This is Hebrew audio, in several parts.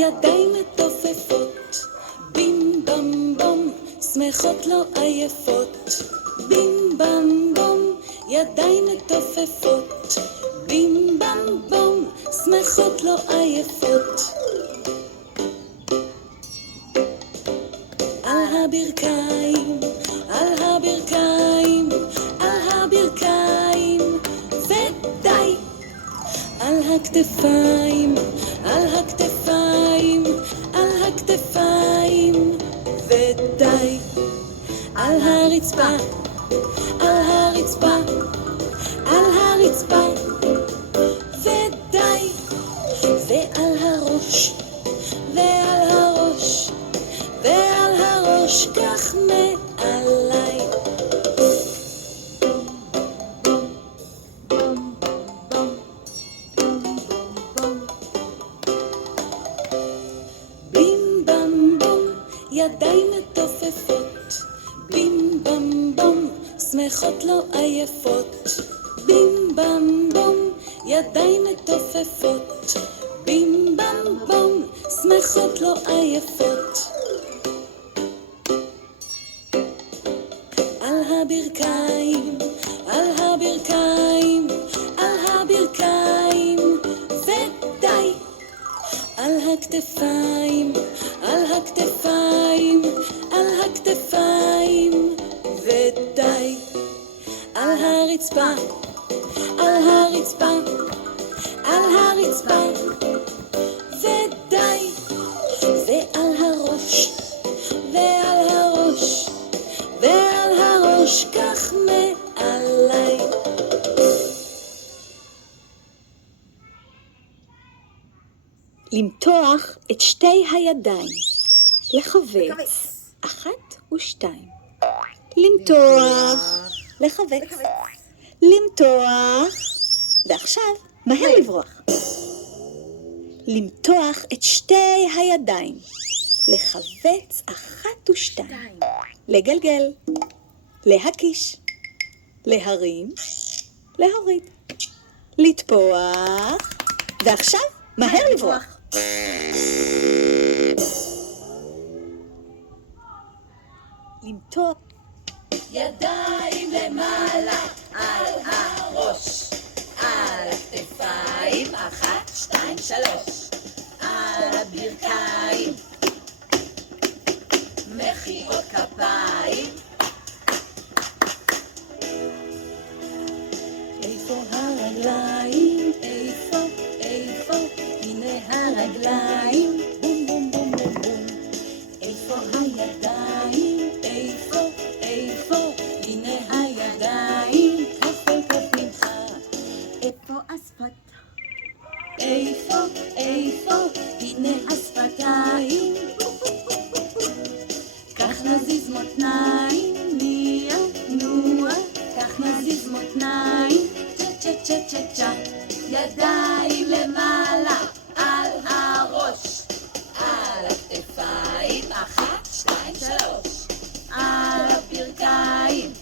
ידיים מתופפות, בים בם בום, שמחות לא עייפות. בים בם בום, ידיים מתופפות, בים בם בום, שמחות לא עייפות. על הברכיים, על הברכיים, על הברכיים, ודי. על הכתפיים, על הכתפיים, על הכתפיים, ודי. על הרצפה, על הרצפה, על הרצפה, ודי. ועל הראש, ועל הראש, ועל הראש כך מעליי. בים בם בום, ידיים מתופפות, בים בם בום, שמחות לא עייפות. בים בם בום, ידיים מתופפות, בים בם בום, שמחות לא עייפות. על הברכיים, על הברכיים, על הברכיים, ודי. על הכתפיים, על הכתפיים, על הכתפיים, ודי. על הרצפה, על הרצפה, על הרצפה, ודי. ועל הראש, ועל הראש, ועל הראש כך מעליי. למתוח את שתי הידיים, לחבץ, 1 ו2. למתוח, לחבץ, למתוח, ועכשיו מהר לברוח. למתוח את שתי הידיים, לחבץ 1 ו2. לגלגל, להקיש, להרים, להוריד, לטפוח, ועכשיו מהר לברוח. למתוח ידיים למעלה על הראש, על הכתפיים, 1, 2, 3. על הברכיים, מחיאות כפיים. איפה הרגליים? איפה, איפה? הנה הרגליים. בום בום בום בום בום. איפה הידיים? איפה, איפה? הנה הידיים. כף אל כף ממך. איפה השפת? איפה, איפה? הנה השפתיים. כך נזיז מותניים, ניה, נועה. כך נזיז מותניים, צ'ה צ'ה צ'ה צ'ה צ'ה. ידיים למעלה על הראש, על הכתפיים, 1, 2, 3. על הברכיים,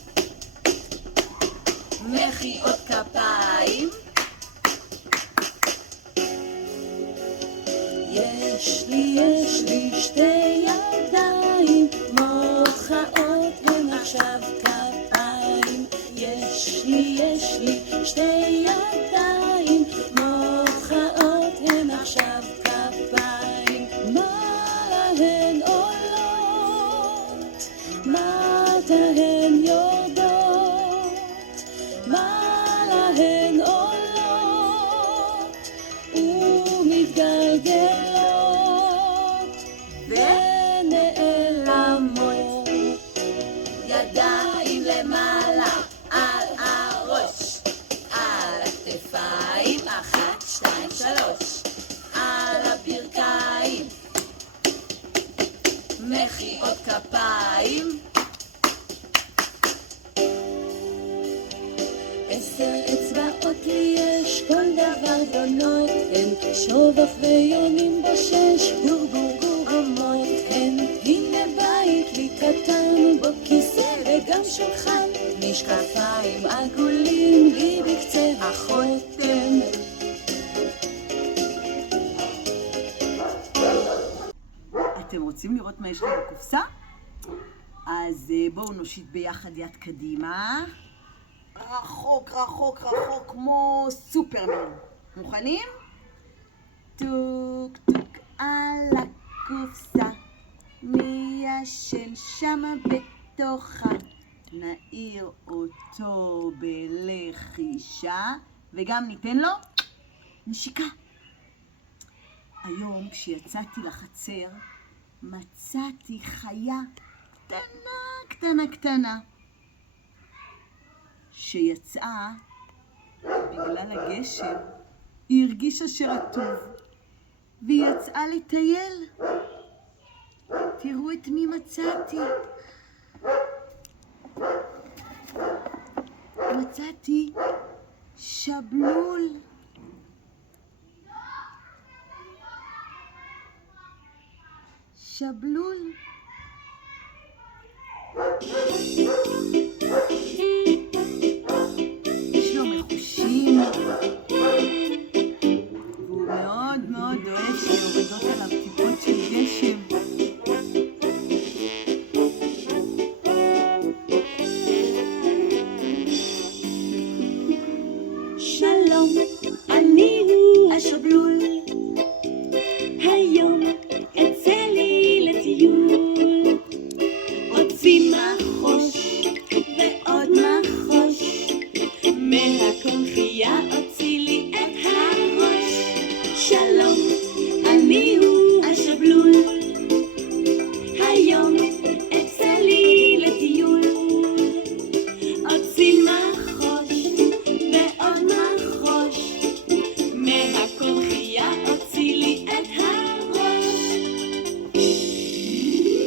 מחיאות כפיים. יש לי שתי ידיים, מוחאות הן עכשיו כפיים. יש לי שתי ידיים, מוחאות הן עכשיו כפיים. מה להן עולות, מטה הן יורדות, מה להן עולות ומתגלגלות ונעלמות. ידיים למעלה על הראש, על הכתפיים, 1, 2, 3. על הברכיים, מחיאות כפיים. 10 אצבעות לי יש, כל דבר דונות הן, שובך ויונים בשש, גור גור גור המות הן. הנה בית לי קטן, בו כיסא וגם שולחן, משקפיים עגולים לי בקצה החותם. אתם רוצים לראות מה יש לי בקופסה? אז בואו נושיט ביחד יד קדימה. רחוק, רחוק, רחוק, כמו סופרמן. מוכנים? טוק טוק על הקופסה, מי ישן שמה בתוכה? נעיר אותו בלחישה, וגם ניתן לו נשיקה. היום כשיצאתי לחצר, מצאתי חיה קטנה, קטנה, קטנה, שיצאה בגלל הגשם. היא הרגישה שרטוב, והיא יצאה לטייל. תראו את מי מצאתי. מצאתי שבלול. שבלול. יש לו מחושים, והוא מאוד מאוד אוהב שיורדות עליו טיפות של גשם. שלום, אני הוא השבלול, היום אצא לי לטיול. הוציא מחוש ועוד מחוש, מהקונכייה הוציא לי את הראש. שלום, אני הוא השבלול, היום אצא לי לטיול. הוציא מחוש ועוד מחוש, מהקונכייה הוציא לי את הראש.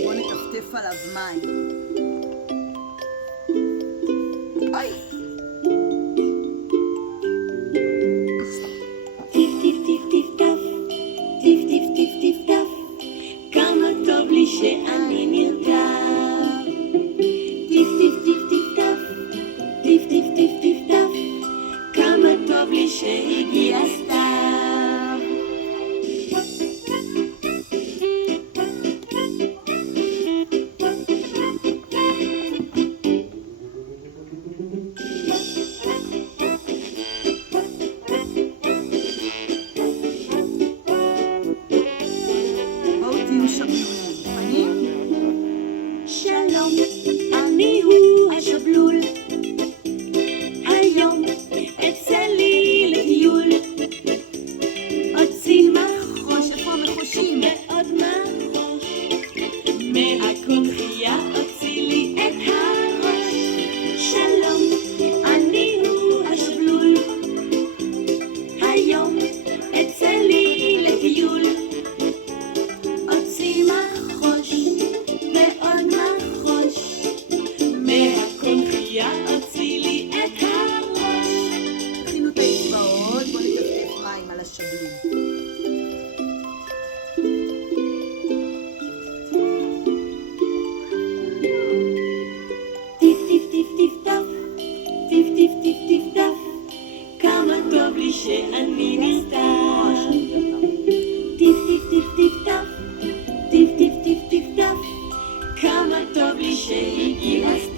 בוא נטפטף עליו מים. אוי! טיף טיף טיף טיף טף, טיף טיף טיף טיף טף, כמה טוב לי שאני נרטב. טיף טיף טיף טיף טף, טיף טיף טיף טיף טף, כמה טוב לי שהגיע סתיו. בואו תהיו שבלולים. מוכנים? שלום, אני הוא השבלול, היום אצא לי לטיול. הוציא מחוש, איפה המחושים? ועוד מחוש, מהקונכייה הוציא לי את הראש. שלום, אני הוא השבלול, היום אצא לי לטיול. הוציא מחוש ועוד מחוש, מהקונכייה הוציא לי את הראש. תכינו את האצבעות, בואו נטפטף מים על השבלול. טיף טיף טיף טיף טף, טיף טיף טיף טיף טף, כמה טוב לי שאני נסתר. טיף טיף טיף טיף טף, טיף טיף טיף טיף טף, כמה טוב לי שהגיע סתיו.